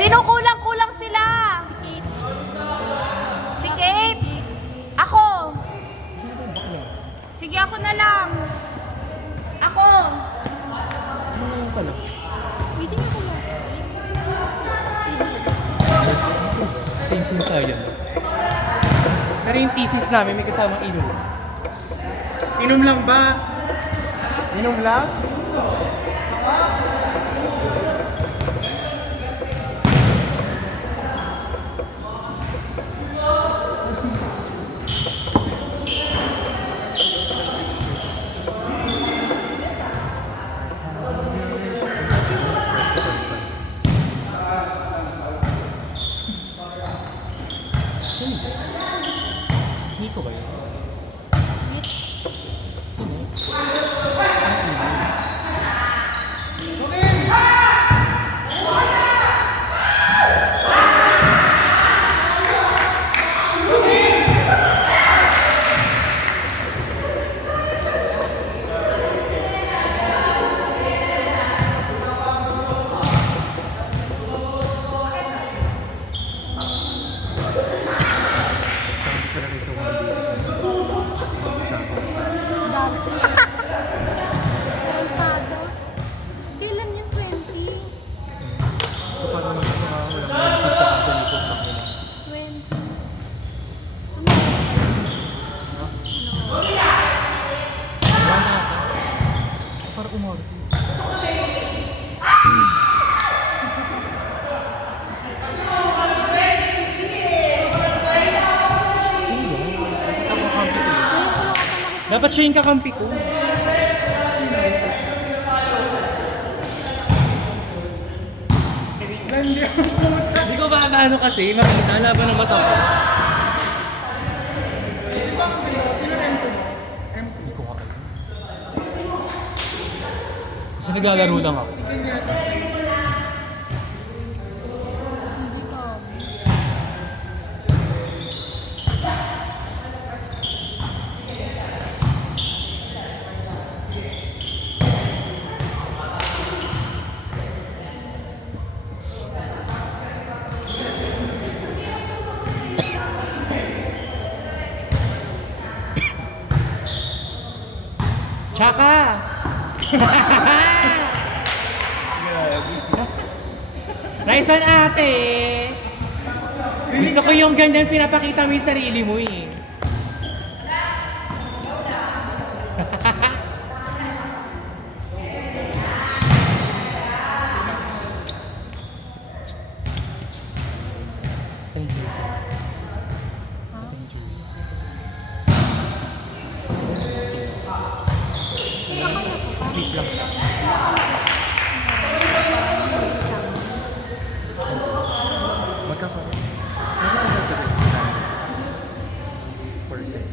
Sino kulang-kulang sila? Si Kate. Ako. Sige, ako na lang. Ako. Ano na yung pala? Gising ako last week. Same tayo. Pero yung thesis namin may kasamang inom. Inom lang ba? Inom lang? Hindi ko ba yun? Palagay sa 1 day. Dami. Tarantado. Kailan yung 20? Paano naman ito walang naisip sa kasa nito? 20. Para umorto. Sino yun? Ako kampi ko. Ngayon ko lang ata nakita. Dapat siya yung kakampi ko. Hindi ako pumunta. Hindi ko ba ano kasi, makita laban ng mata ko. Sino M2 mo? M2. Hindi ko makita. Kasi naglalaro lang ako. Sige yata sa'yo. Hindi ko. Tsaka! Nice one, ate! Gusto ko yung ganyan pinapakita mo yung sarili mo eh. Thank you, sir. Thank you. Sweet lang siya. Magkakaroon. Magkakaroon. For them.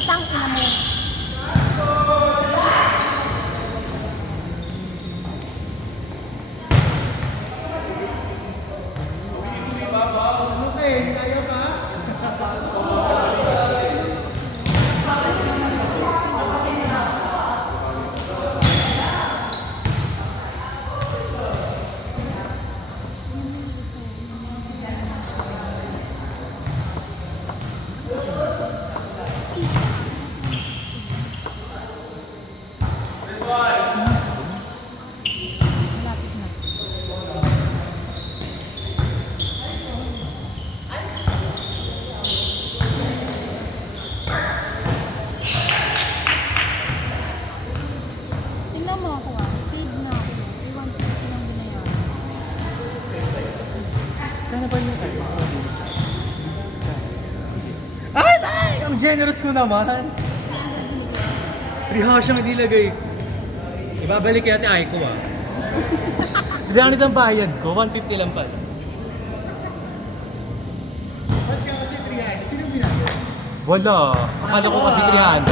Utang ina mo. Okay, kaya pa? Malapit na. Tingnan mo ako ah. Paid na ako. 150 lang binayaran. Kaya ba yung ano? Ay! Ay! Ang generous ko naman! 3 siyang nilagay. Ibabalik kaya natin ay ko ah. Ganit ang bayad ko, 150 lang pala. Wala. Akala ko kasi 300.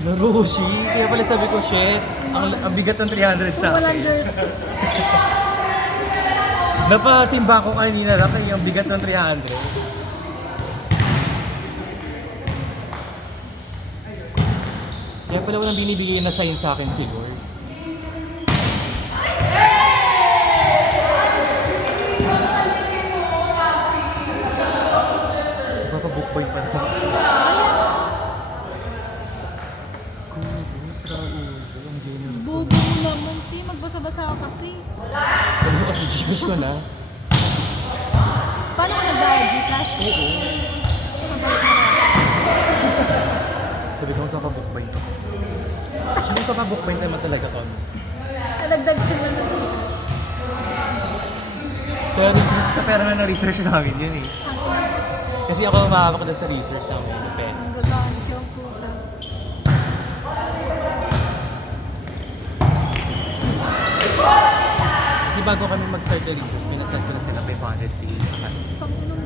Narushi. Kaya pala sabi ko, shit. Ang bigat ng 300 sa Walang akin. jersey. Napasimba ko kanina lang kaya ang bigat ng 300. Kaya pala walang binibigay na sign sa akin si Lord. Mapabook point pa naman. Kubos, Raul. Ang genius ko. Bobo mo naman, Ti. Magbasa-basa ka kasi. Ano kasi genius ko na? Paano ka nag-bayad? Gcash? Oo. Mabalik na ako. Sabi ko, magpapabook point ako. Actually, magpapabook point naman talaga kami. Nadagdag ko lang. Kaya pera na na-research namin yun eh. Kasi ako umahawak na sa research namin ng pen. Ang gagaan, chill po. Kasi bago kami mag-start na research, pinaset ko na sila 500 fees.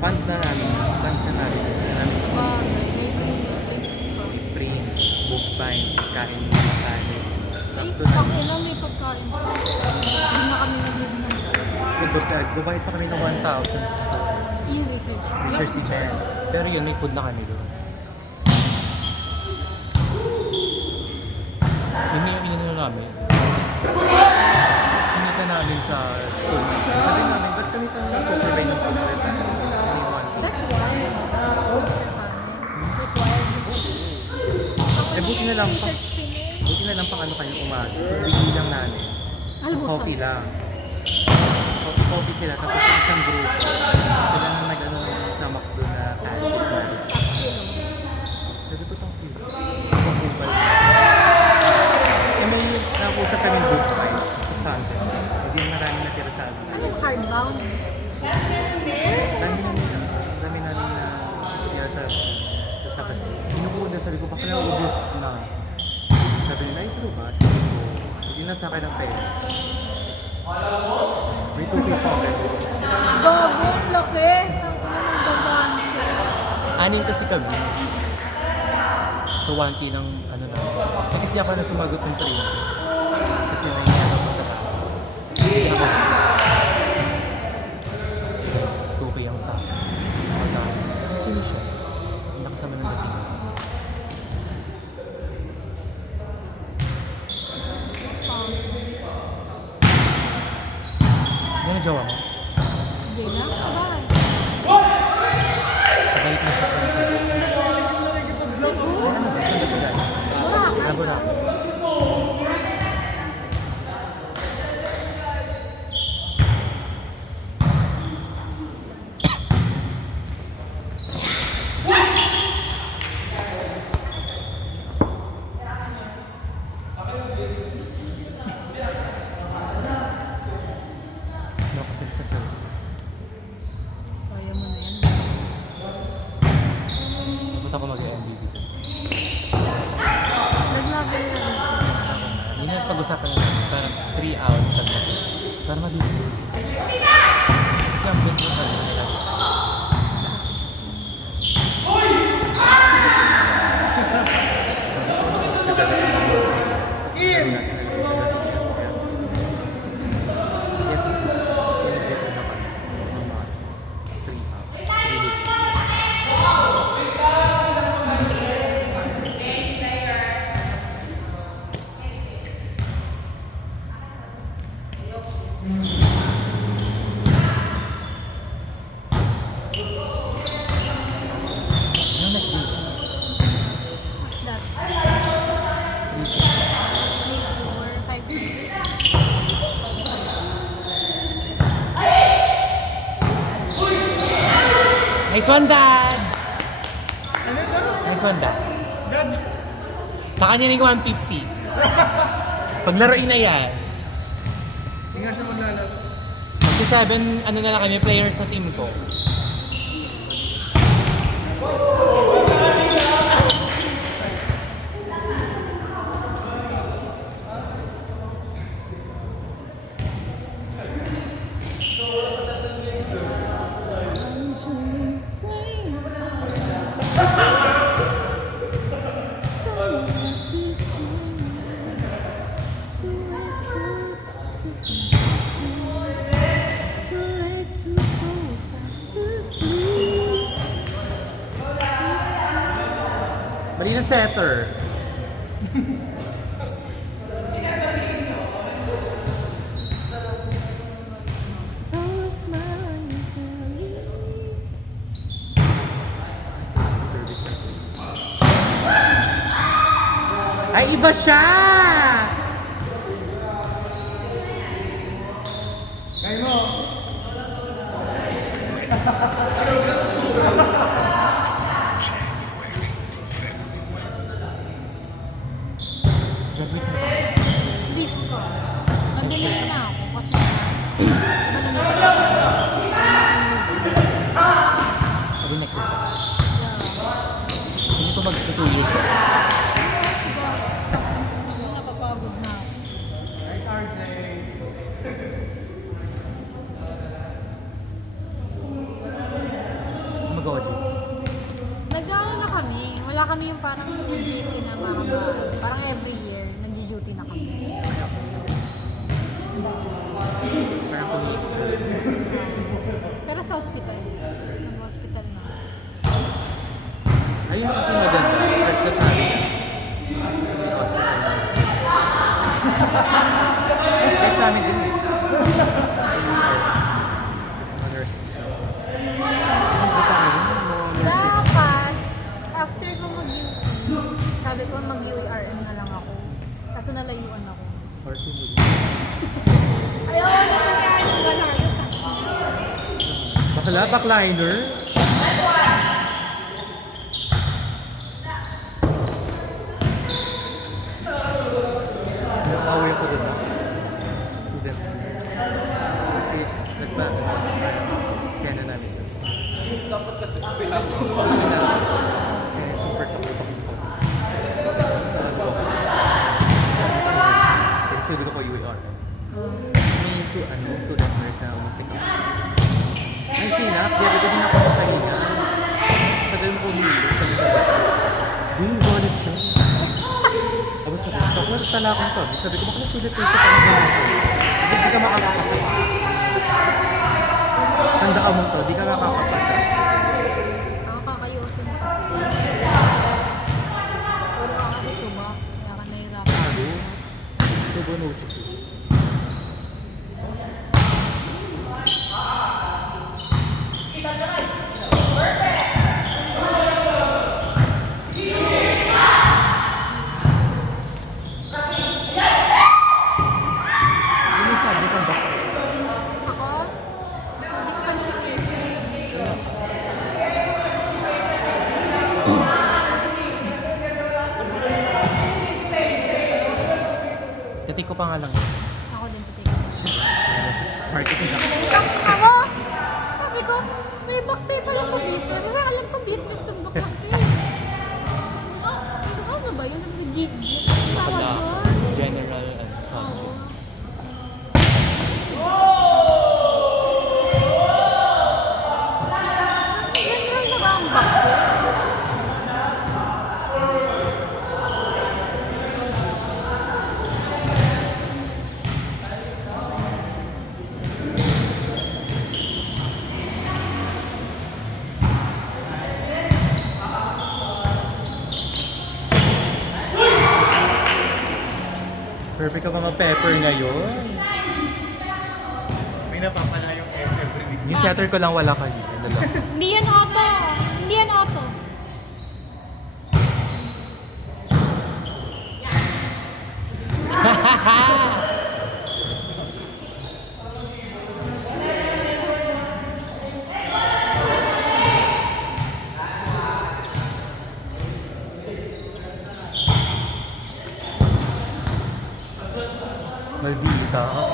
Fund na namin. Funds na namin. Namin May print. print, book bind, kain na makain. Ay, Sakto na. pakilang may pagkain pa. Hindi na kami nag-give ng Kasi babayad pa kami ng 1,000 sa school. yung research. Research teachers. Pero yun, may food na kami doon. Yun na yung inano namin. Sinita namin sa school. Sabi namin, ba't kami tayo nag-provide ng food? Eh, buti na lang pa. Buti na lang pang ano kayo umaga. So, bigay lang namin. Coffee lang. Coffee sila. Tapos yung isang group. Sila na nag-ano sa McDo na candidate na. Sabi ko, thank you. Pagkupal. Eh, may nakusap kami book fight sa Sunday. Hindi marami natira sa amin. Anong hardbound? Dami namin na natira sa kasi binukuro na sabi ko, baka naubos na. Sabi nila, ay true ba? Sabi ko, hindi na sa akin ang pera. May 2K pa ako. Gago, ang laki. Ang gagaan, chill. Anin kasi kami. So 1K ng ano na. Eh, kasi ako na sumagot ng 3. Kasi nahihiyan ako sa bata. Hindi ako. 2K ang sa akin. Sino siya? Nakasama ng dating. Yan ang jowa mo? Hindi na, sa bahay. Kabalik na siya kung sa'yo. Cebu? Ano ba? Saan ba siya galing? Boracay. Labo na. Ano kasi sa service? Kaya mo na yan. Pupunta ko mag-MD dito. Nag-level yan. Hindi na pag-usapan natin. Parang 3 hours talaga. Para mabilis. Kasi ang bunso pa rin nila. Yes, kasi ano pa, mga 3 hours. 3 days. Ano next week? What's that? 3K. May 4, 5, 6. Nice one, Dad! Nice one, Dad. Sa kanya ni 150. Paglaruin na yan. Hindi nga siya maglalaro. Mag-7, ano na lang kami, players sa team ko. setter? Ay, iba siya! Kaya mo! Hindi ko. Madali na ako kasi malamig lang. Sabi next year. Hindi pa mag-2 years na. Napapagod na ako. Mag-OJ. Nag-ano na kami. Wala kami yung parang GT na parang every year nag-duty na kami. Parang community service. Pero sa hospital. Nag-hospital na. Ayun kasi maganda. Parts of Canada. May hospital na isa. Kahit sa amin din eh. Kasi we are mga nurses na. Kasi kita mo rin mga nursing. Dapat, after ko sabi ko mag-UARM na lang ako. Kaso nalayuan ako. 40 mo Ayaw na nangyari. Wala. Bakla, backliner. Nauwi ko doon na. Student. Kasi eksena namin siya. Kaya super takot ko. Kasi doon ako UAR. May student nurse na umisika. Ay, sinap. Di ako din ako makahinga. Tagal mo kumilo. Sabi ko, Ding, galit siya. Tapos sabi ko, ako talakan to. Sabi ko, bakit student nurse ka parang ganito? Hindi ka makakapasa. Tandaan mo to, di ka makakapasa. Ako kakayusin mo kasi. Wala ka kasi suba. Kaya ka nahirapan. Ano? Subo no chiki. Yun yung sabi kang bakit. Ako? Hindi ko pa nakikita. Tatik ko pa nga lang yun. Ako din titigil. Marketing ako. Ako? Sabi ko, may bakte pala sa business. Pero alam ko business ng bakte. Ano ba yun? Tawag doon? General and Oo. General na ba ang bakte? Perfect ka mga pepper ngayon. May napapala yung every week. Yung setter ko lang wala kayo. Ano lang. Hindi yan auto. Hindi yan auto. Maldita ka.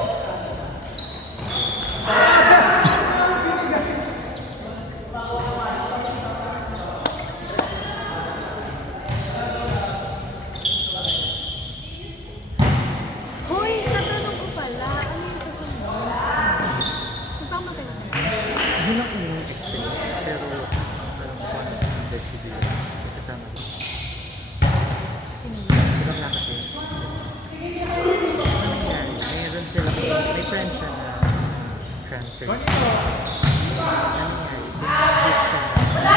Hoy, tatanong ko pala. Ano yung susunod? Magpamatay na. Yun ako yung excel. Pero parang one of the best video. Kasama ko. Diba nga kasi? Ano nangyari? Mayroon sila kasi may friend siya na transfer. Ano nangyari? Hit siya na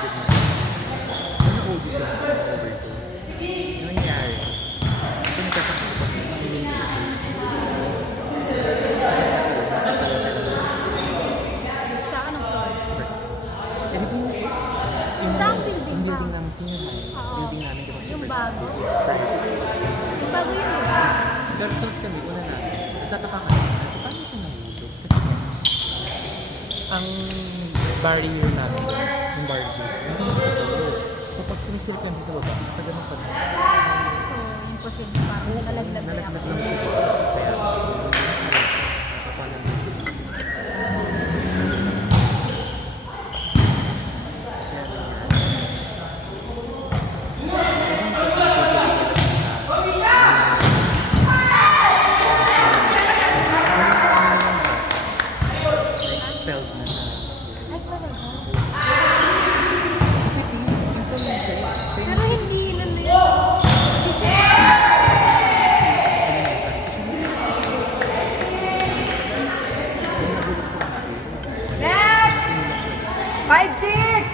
good night. Ano audition? Pero tapos kami, una namin, nagtataka kami, paano siya nahulog? Kasi ang barrier namin, yung barrier, hindi nagtatalo. So pag sumisilip kami sa baba, nakaganon pa din. So, imposible parang nalaglag na Nalaglag ako. lang po.